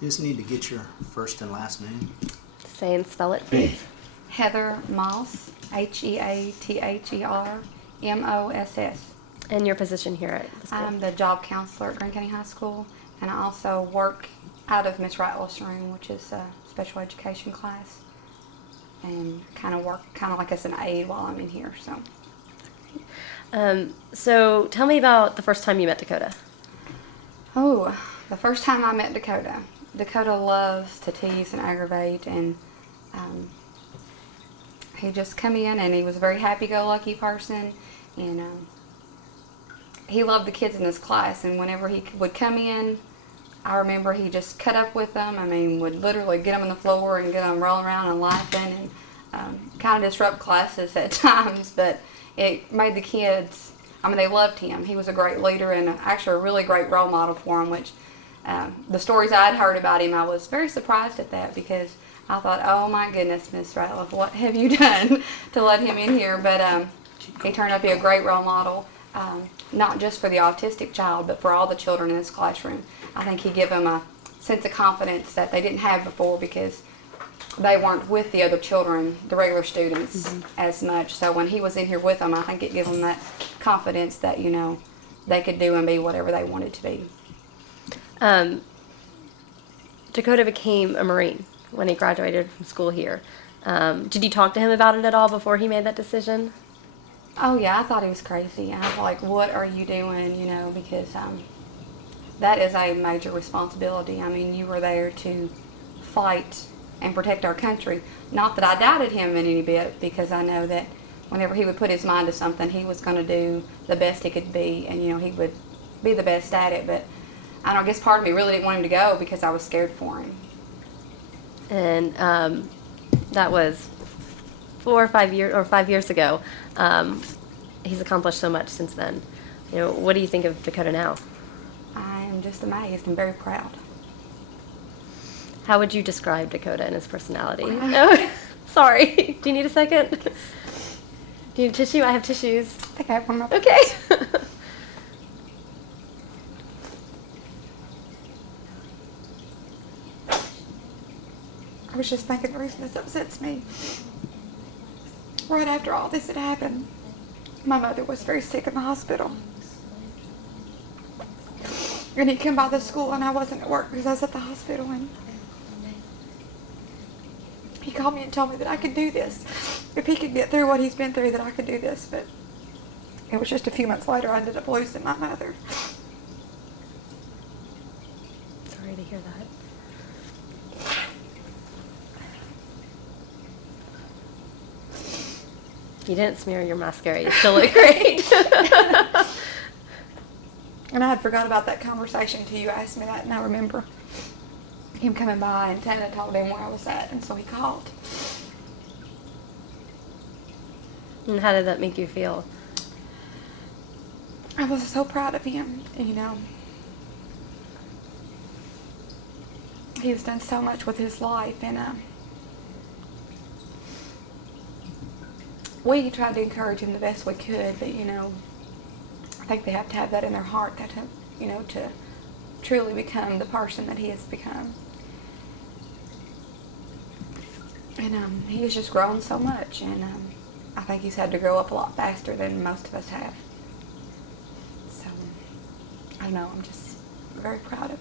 You just need to get your first and last name. Say and spell it, please. Heather Moss, HeatherMoss. And your position here at the school. I'm the job counselor at Green County High School, and I also work out of Miss Ratliff's room, which is a special education class, and kind of work like as an aide while I'm in here. So tell me about the first time you met Dakota. Oh, the first time I met Dakota. Dakota loves to tease and aggravate, and he just come in, and he was a very happy-go-lucky person, and he loved the kids in his class, and whenever he would come in, I remember he just cut up with them. I mean, would literally get them on the floor and get them rolling around and laughing, and kind of disrupt classes at times, but it made the kids, I mean, they loved him. He was a great leader and actually a really great role model for them, which the stories I'd heard about him, I was very surprised at that, because I thought, oh my goodness, Miss Ratliff, what have you done to let him in here? But he turned out to be a great role model, not just for the autistic child, but for all the children in his classroom. I think he gave them a sense of confidence that they didn't have before, because they weren't with the other children, the regular students, as much. So when he was in here with them, I think it gave them that confidence that, you know, they could do and be whatever they wanted to be. Dakota became a Marine when he graduated from school here. Did you talk to him about it at all before he made that decision? Oh yeah, I thought he was crazy. I was like, what are you doing, you know, because that is a major responsibility. I mean, you were there to fight and protect our country. Not that I doubted him in any bit, because I know that whenever he would put his mind to something, he was going to do the best he could be, and, you know, he would be the best at it. But I don't know, I guess part of me really didn't want him to go because I was scared for him. And that was 5 years ago. He's accomplished so much since then. You know, what do you think of Dakota now? I am just amazed and very proud. How would you describe Dakota and his personality? No, sorry. Do you need a second? Do you need a tissue? I have tissues. I think I have one more. Okay. I was just thinking the reason this upsets me. Right after all this had happened, my mother was very sick in the hospital. And he came by the school and I wasn't at work because I was at the hospital, and he called me and told me that I could do this. If he could get through what he's been through, that I could do this. But it was just a few months later I ended up losing my mother. Sorry to hear that. You didn't smear your mascara. You still look great. And I had forgot about that conversation until you asked me that, and I remember him coming by and Tana told him where I was at, and so he called. And how did that make you feel? I was so proud of him, you know. He's done so much with his life, and we tried to encourage him the best we could, but, you know, I think they have to have that in their heart, that to, you know, to truly become the person that he has become. And he has just grown so much, and I think he's had to grow up a lot faster than most of us have. So, I don't know, I'm just very proud of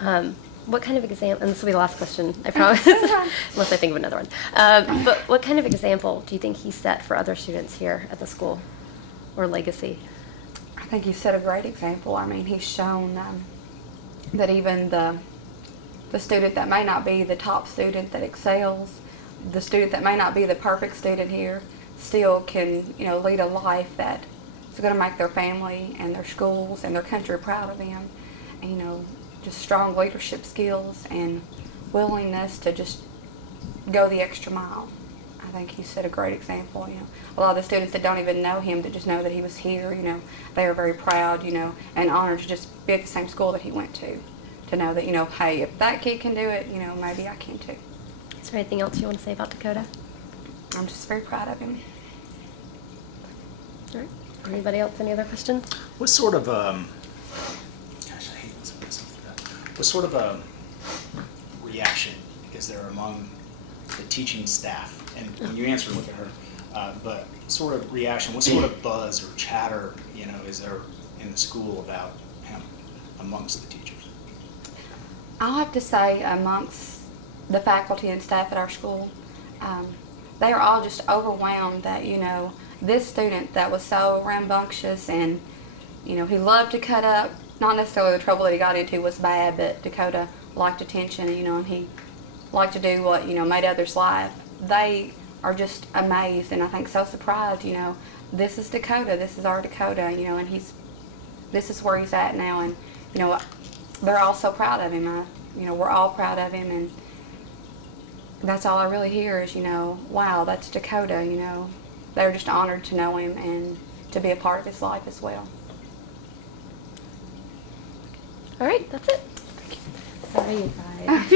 him. What kind of example, and this will be the last question, I promise, unless I think of another one. But what kind of example do you think he set for other students here at the school, or legacy? I think he set a great example. I mean, he's shown that even the student that may not be the top student that excels, the student that may not be the perfect student here, still can, you know, lead a life that is going to make their family and their schools and their country proud of them. And, you know, just strong leadership skills and willingness to just go the extra mile. I think he set a great example. You know, a lot of the students that don't even know him, that just know that he was here, you know, they are very proud, you know, and honored to just be at the same school that he went to know that, you know, hey, if that kid can do it, you know, maybe I can too. Is there anything else you want to say about Dakota? I'm just very proud of him. All right. Anybody else? Any other questions? What sort of, gosh, I hate when somebody says that. What sort of reaction is there among the teaching staff? And when you answer, look at her. But sort of reaction, what sort of buzz or chatter, is there in the school about him amongst the teachers? I'll have to say amongst the faculty and staff at our school, they are all just overwhelmed that, this student that was so rambunctious and, he loved to cut up. Not necessarily the trouble that he got into was bad, but Dakota liked attention, and he liked to do what, made others laugh. They are just amazed and I think so surprised, this is Dakota, this is our Dakota, and this is where he's at now, and, they're all so proud of him. We're all proud of him, and that's all I really hear is, wow, that's Dakota, They're just honored to know him and to be a part of his life as well. All right, that's it. Sorry, you guys.